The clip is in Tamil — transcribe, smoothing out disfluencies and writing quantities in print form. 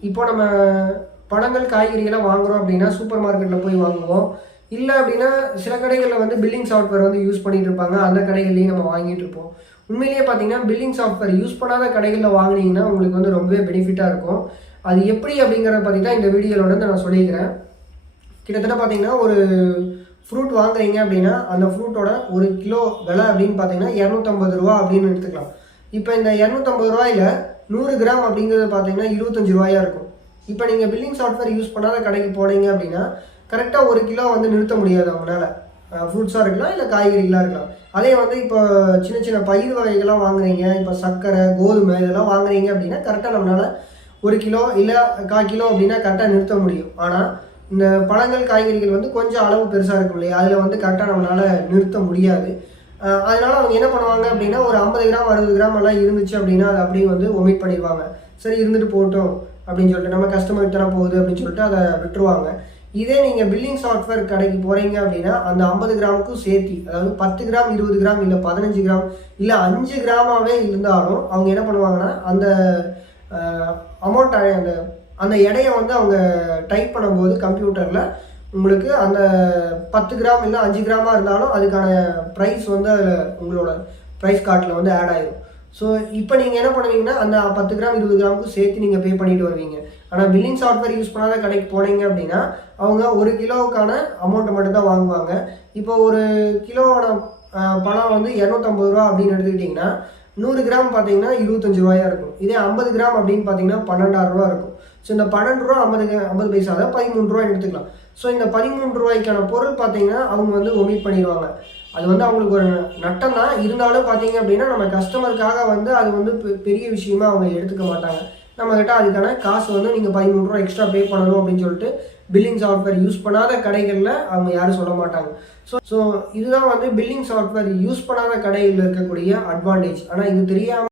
இப்போ நம்ம பழங்கள், காய்கறிகள்லாம் வாங்குறோம் அப்படின்னா, சூப்பர் மார்க்கெட்ல போய் வாங்குவோம். இல்ல அப்படின்னா, சில கடைகள்ல வந்து பில்லிங் சாஃப்ட்வேர் வந்து யூஸ் பண்ணிட்டு இருப்பாங்க. அந்த கடைகள்லயும் நம்ம வாங்கிட்டு இருப்போம். உண்மையிலேயே பார்த்தீங்கன்னா, பில்லிங் சாஃப்ட்வேர் யூஸ் பண்ணாத கடைகள்ல வாங்குனீங்கன்னா, உங்களுக்கு வந்து ரொம்பவே பெனிஃபிட்டா இருக்கும். அது எப்படி அப்படிங்கிறத பத்தி தான் இந்த வீடியோல வந்து நான் சொல்லிக்கிறேன். கிட்டத்தட்ட பார்த்தீங்கன்னா, ஒரு ஃப்ரூட் வாங்குறீங்க அப்படின்னா, அந்த ஃப்ரூட்டோட 1 கிலோ விலை அப்படின்னு பார்த்தீங்கன்னா, ரூ. 250 அப்படின்னு எடுத்துக்கலாம். இப்ப இந்த ரூ. 250ல 100 கிராம் அப்படிங்கிறது பார்த்தீங்கன்னா, ரூ. 25 இருக்கும். இப்ப நீங்க பில்லிங் சாஃப்ட்வேர் யூஸ் பண்ணாத கடைக்கு போனீங்க அப்படின்னா, கரெக்ட்டா 1 கிலோ வந்து நிறுத்த முடியாது அவங்கனால. ஃப்ரூட்ஸா இருக்கலாம், இல்ல காய்கறிகளா இருக்கலாம். அதே வந்து இப்போ சின்ன சின்ன பயிர் வகைகள்லாம் வாங்குறீங்க, இப்ப சர்க்கரை, கோதுமை இதெல்லாம் வாங்குறீங்க அப்படின்னா, கரெக்ட்டா நம்மளால 1 கிலோ இல்ல 1/4 கிலோ அப்படின்னா கரெக்ட்டா நிறுத்த முடியும். ஆனா, இந்த பழங்கள், காய்கறிகள் வந்து கொஞ்சம் அளவு பெருசா இருக்கும் இல்லையா? அதில வந்து கரெக்ட்டா நம்மளால நிறுத்த முடியாது. அதனால அவங்க என்ன பண்ணுவாங்க அப்படின்னா, ஒரு 50 கிராம், 60 கிராம் எல்லாம் இருந்துச்சு அப்படின்னா, அத அப்படியே வந்து ஒமிட் பண்ணிருவாங்க. சரி இருந்துட்டு போகட்டும் அப்படின்னு சொல்லிட்டு, நம்ம கஸ்டமருக்கு தான போகுது அப்படின்னு சொல்லிட்டு அத விட்டுருவாங்க. இதே நீங்க பில்லிங் சாஃப்ட்வேர் கடைக்கு போறீங்க அப்படின்னா, அந்த 50 கிராமுக்கும் சேர்த்தி, அதாவது 10 கிராம், 20 கிராம், இல்ல 15 கிராம், இல்ல 5 கிராமாவே இருந்தாலும், அவங்க என்ன பண்ணுவாங்கன்னா, அந்த அ அமௌண்ட் அந்த அந்த எடைய வந்து அவங்க டைப் பண்ணும்போது கம்ப்யூட்டர்ல, உங்களுக்கு அந்த 10 கிராம் இல்ல 5 கிராமா இருந்தாலும் அதுக்கான பிரைஸ் வந்து அதில உங்களோட பிரைஸ் கார்ட்ல வந்து ஆட் ஆயிரும். ஸோ இப்ப நீங்க என்ன பண்ணுவீங்கன்னா, அந்த 10 கிராம், 20 கிராமுக்கும் சேர்த்து நீங்க பே பண்ணிட்டு வருவீங்க. ஆனா பில்லிங் சாஃப்ட்வேர் யூஸ் பண்ணாத கடைக்கு போனீங்க அப்படின்னா, அவங்க 1 கிலோவுக்கான அமௌண்ட் மட்டும் தான் வாங்குவாங்க. இப்போ 1 கிலோவோட பழம் வந்து ரூ. 250 அப்படின்னு எடுத்துக்கிட்டீங்கன்னா, 100 கிராம் பார்த்தீங்கன்னா ரூ. 25 இருக்கும். இதே 50 கிராம் அப்படின்னு பார்த்தீங்கன்னா ரூ. 12,000 இருக்கும். ஸோ இந்த ரூ. 12 50 பைசா அதாவது ரூ. 13 எடுத்துக்கலாம். ஸோ இந்த ரூ. 13க்கான பொருள் பார்த்தீங்கன்னா, அவங்க வந்து ஒமிட் பண்ணிருவாங்க. அது வந்து அவங்களுக்கு ஒரு நட்டம் தான். இருந்தாலும் பார்த்தீங்க அப்படின்னா, நம்ம கஸ்டமருக்காக வந்து அது வந்து பெரிய விஷயமா அவங்க எடுத்துக்க மாட்டாங்க. நம்மகிட்ட அதுக்கான காசு வந்து நீங்க ரூ. 13 எக்ஸ்ட்ரா பே பண்ணணும் அப்படின்னு சொல்லிட்டு, பில்லிங் சாஃப்ட்வேர் யூஸ் பண்ணாத கடைகள்ல அவங்க யாரும் சொல்ல மாட்டாங்க. ஸோ இதுதான் வந்து பில்லிங் சாஃப்ட்வேர் யூஸ் பண்ணாத கடையில இருக்கக்கூடிய அட்வான்டேஜ். ஆனா இது தெரியாம